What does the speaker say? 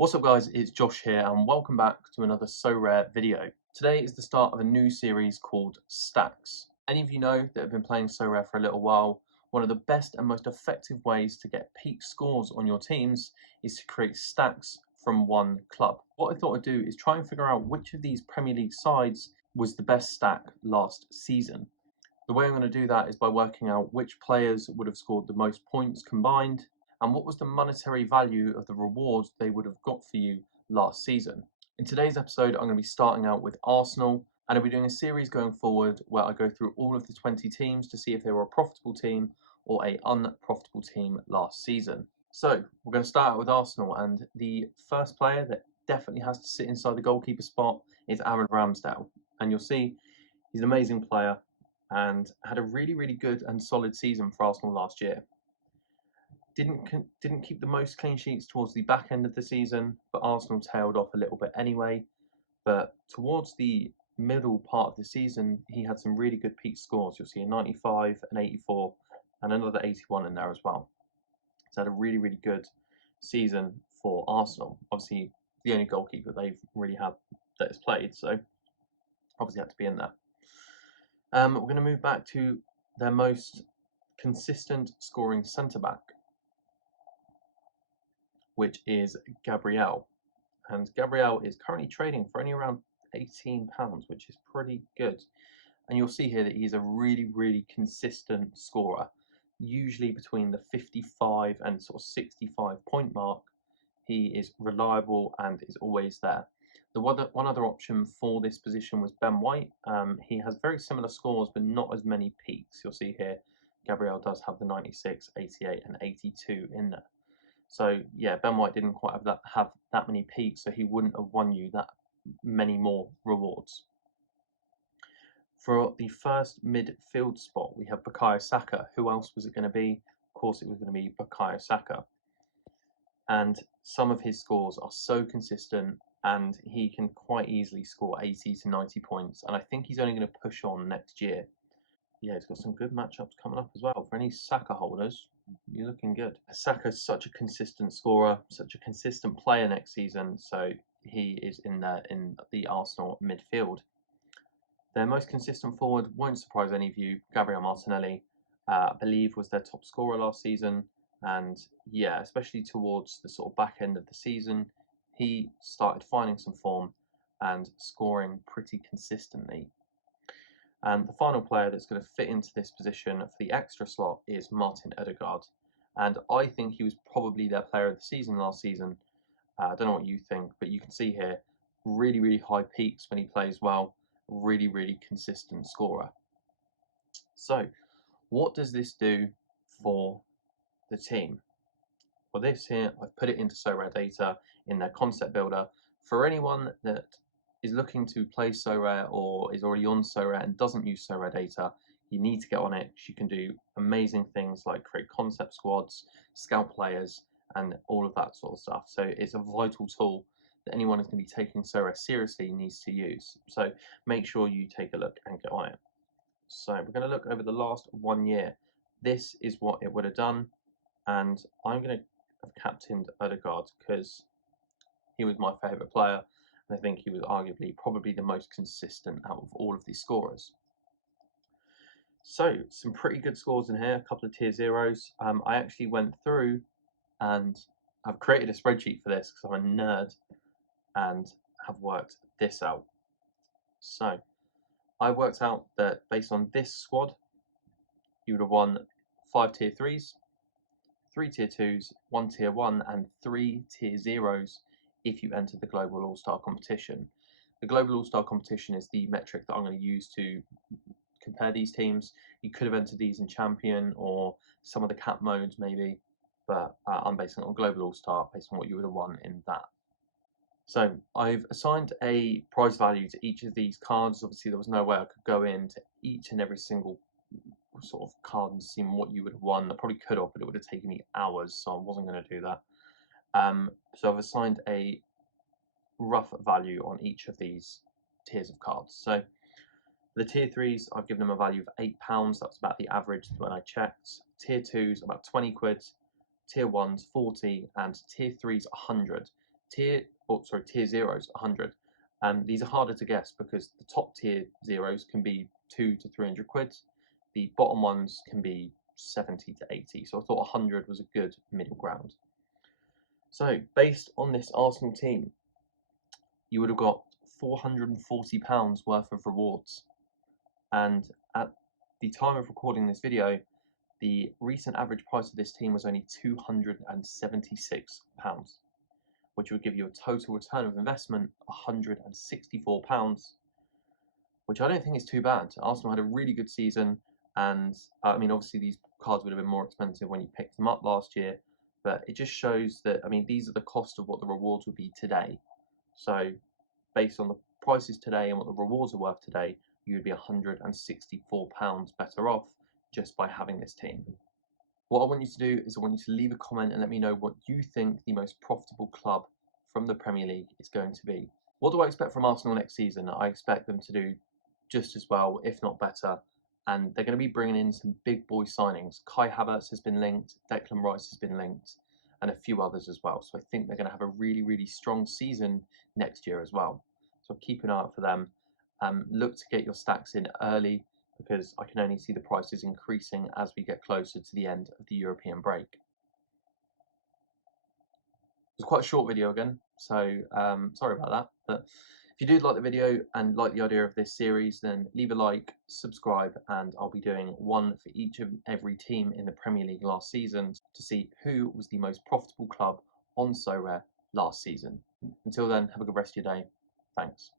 What's up guys, it's Josh here and welcome back to another Sorare video. Today is the start of a new series called Stacks. Any of you know that have been playing Sorare for a little while, one of the best and most effective ways to get peak scores on your teams is to create stacks from one club. What I thought I'd do is try and figure out which of these Premier League sides was the best stack last season. The way I'm going to do that is by working out which players would have scored the most points combined and what was the monetary value of the rewards they would have got for you last season. In today's episode, I'm going to be starting out with Arsenal, and I'll be doing a series going forward where I go through all of the 20 teams to see if they were a profitable team or a unprofitable team last season. So we're going to start out with Arsenal, and the first player that definitely has to sit inside the goalkeeper spot is Aaron Ramsdale. And you'll see he's an amazing player and had a really good and solid season for Arsenal last year. Didn't keep the most clean sheets towards the back end of the season, but Arsenal tailed off a little bit anyway. But towards the middle part of the season, he had some really good peak scores. You'll see a 95, an 84, and another 81 in there as well. So had a really good season for Arsenal. Obviously, the only goalkeeper they've really had that has played, so obviously had to be in there. We're going to move back to their most consistent scoring centre-back, which is Gabriel. And Gabriel is currently trading for only around £18, which is pretty good. And you'll see here that he's a really consistent scorer, usually between the 55 and sort of 65 point mark. He is reliable and is always there. The one other option for this position was Ben White. He has very similar scores, but not as many peaks. You'll see here, Gabriel does have the 96, 88, and 82 in there. So yeah, Ben White didn't quite have that many peaks, so he wouldn't have won you that many more rewards. For the first midfield spot, we have Bukayo Saka. Who else was it going to be? Of course, it was going to be Bukayo Saka. And some of his scores are so consistent, and he can quite easily score 80 to 90 points. And I think he's only going to push on next year. Yeah, he's got some good matchups coming up as well. For any Saka holders, you're looking good. Saka's such a consistent scorer, such a consistent player next season, so he is in there in the Arsenal midfield. Their most consistent forward won't surprise any of you, Gabriel Martinelli. I believe was their top scorer last season, and yeah, especially towards the sort of back end of the season, he started finding some form and scoring pretty consistently. And the final player that's going to fit into this position for the extra slot is Martin Odegaard. And I think he was probably their player of the season last season. I don't know what you think, but you can see here, really high peaks when he plays well, really consistent scorer. So, what does this do for the team? Well, this here, I've put it into Sorare data in their concept builder. For anyone that is looking to play Sorare or is already on Sorare and doesn't use Sorare data, you need to get on it. You can do amazing things like create concept squads, scout players, and all of that sort of stuff. So it's a vital tool that anyone who's going to be taking Sorare seriously needs to use. So make sure you take a look and get on it. So we're going to look over the last 1 year. This is what it would have done, and I'm going to have captained Odegaard because he was my favourite player. I think he was arguably probably the most consistent out of all of these scorers. So some pretty good scores in here, a couple of tier zeros. I actually went through and I've created a spreadsheet for this because I'm a nerd and have worked this out. So I worked out that based on this squad, you would have won 5 tier 3s, 3 tier 2s, 1 tier 1 and 3 tier 0s if you enter the Global All-Star competition. The Global All-Star competition is the metric that I'm going to use to compare these teams. You could have entered these in Champion or some of the cap modes maybe, but I'm basing it on Global All-Star based on what you would have won in that. So I've assigned a prize value to each of these cards. Obviously there was no way I could go into each and every single sort of card and see what you would have won. I probably could have, but it would have taken me hours, so I wasn't going to do that. So I've assigned a rough value on each of these tiers of cards. So the tier 3s, I've given them a value of £8. That's about the average when I checked. Tier 2s, about 20 quid. Tier 1s, 40, and tier 3s, 100. tier zeros 100. These are harder to guess because the top tier zeros can be 2 to 300 quid. The bottom ones can be 70 to 80. So I thought 100 was a good middle ground. So based on this Arsenal team, you would have got £440 worth of rewards. And at the time of recording this video, the recent average price of this team was only £276, which would give you a total return of investment of £164, which I don't think is too bad. Arsenal had a really good season, and I mean, obviously these cards would have been more expensive when you picked them up last year, but it just shows that, I mean, these are the cost of what the rewards would be today. So based on the prices today and what the rewards are worth today, you would be £164 better off just by having this team. What I want you to do is I want you to leave a comment and let me know what you think the most profitable club from the Premier League is going to be. What do I expect from Arsenal next season? I expect them to do just as well, if not better, and they're going to be bringing in some big boy signings. Kai Havertz has been linked, Declan Rice has been linked, and a few others as well. So I think they're going to have a really, really strong season next year as well. So keep an eye out for them. Look to get your stacks in early because I can only see the prices increasing as we get closer to the end of the European break. It was quite a short video again, so sorry about that. But if you did like the video and like the idea of this series, then leave a like, subscribe, and I'll be doing one for each of every team in the Premier League last season to see who was the most profitable club on Sorare last season. Until then, have a good rest of your day. Thanks.